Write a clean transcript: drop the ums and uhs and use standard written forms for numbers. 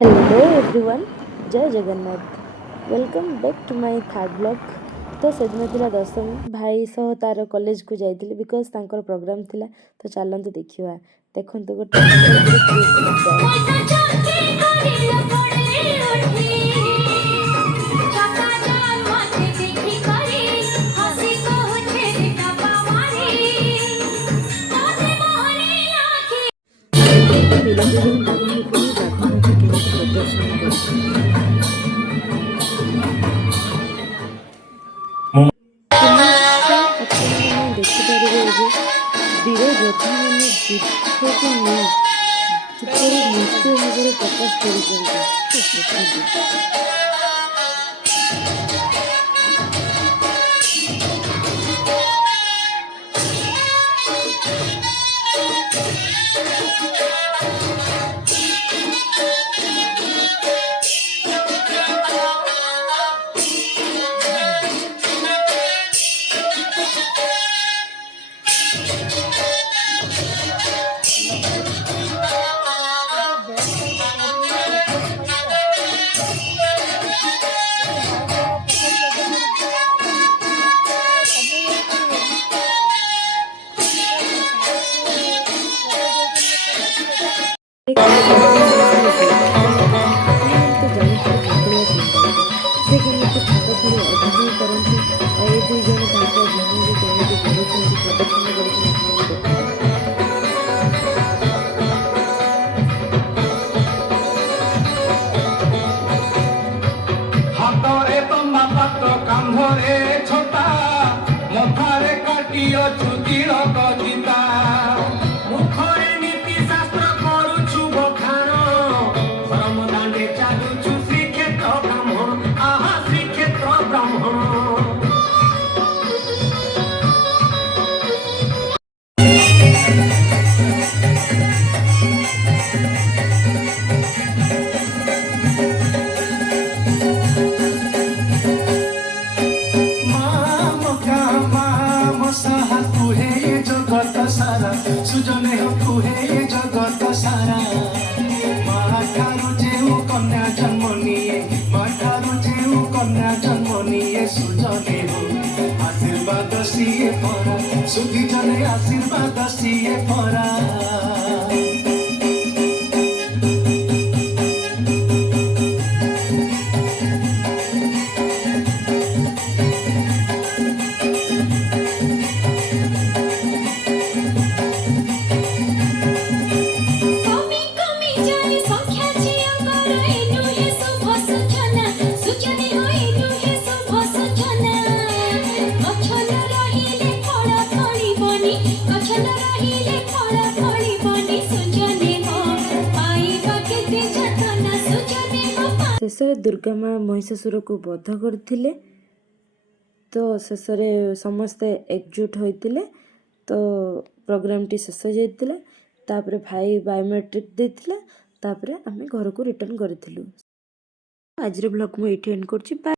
Hello everyone, Jai Jagannath. Welcome back to my third blog. तो सेदिन थिला दशमी भाई सह तार कॉलेज को जाइथिले बिकॉज तांकर प्रोग्राम थिला। तो चलंतु देखिवा। देखंतु गोटे सुंदर क्रिसमस डांस। मिलजुली भाई भଉଣୀ ରାଧାନାଥ କେମିତି ପ୍ରଦର୍ଶନ କରୁଛନ୍ତି। ପୁନଶ୍ଚ ଆପଣମାନେ ଦେଖିପାରିବେ ଏବେ ବୀର ଯୋଦ୍ଧାମାନେ ଯୁଦ୍ଧକୁ ନେଇ କିପରି ନୃତ୍ୟ ଭାବରେ ପ୍ରକାଶ କରୁଛନ୍ତି। ଦେଖନ୍ତୁ। ଆପଣମାନେ ତ ଜାଣିଥିବେ କପିଳ ସମ୍ପର୍କ, ସେ କେମିତି ଥରେ ଥରେ ଅଭିନୟ କରନ୍ତି ଆଉ ଏ ଦୁଇ ଜଣ ତାଙ୍କ ଭୂମିରେ କେମିତି କରୁଛନ୍ତି ପ୍ରଦର୍ଶନ କରୁଛନ୍ତି ଆପଣମାନେ ଦେଖନ୍ତୁ। ହାତରେ ତମ୍ବା ପାତ୍ର କାନ୍ଧରେ ଛୋଟା ମଥାରେ କାଟିଅ ଚୁଦିର ଗଜିତା ମୁଖରେ ନୀତି ଶାସ୍ତ୍ର କରୁଛୁ ବଖାଣ ଶ୍ରମ ଦାଣ୍ଡେ ଚାଲୁଛୁ ଶ୍ରୀକ୍ଷେତ୍ର ବ୍ରାହ୍ମଣ ଆହା ଶ୍ରୀକ୍ଷେତ୍ର ବ୍ରାହ୍ମଣ। सुजने कुहे जगत सारा माठारू जेउ कन्या जन्म निये माठारू जेउ कन्या जन्म निये सुजने हो आशीर्वाद सिए परा सुधी जने आशीर्वाद सिए परा। ଶେଷରେ ଦୁର୍ଗା ମା ମହିଷାସୁରକୁ ବଧ କରିଥିଲେ। ତ ଶେଷରେ ସମସ୍ତେ ଏକଜୁଟ ହୋଇଥିଲେ। ତ ପ୍ରୋଗ୍ରାମଟି ଶେଷ ଯାଇଥିଲା। ତାପରେ ଭାଇ ବାୟୋମେଟ୍ରିକ୍ ଦେଇଥିଲେ। ତାପରେ ଆମେ ଘରକୁ ରିଟର୍ନ କରିଥିଲୁ। ଆଜିର ବ୍ଲଗ୍ ମୁଁ ଏଇଠି ଏଣ୍ଡ କରୁଛି।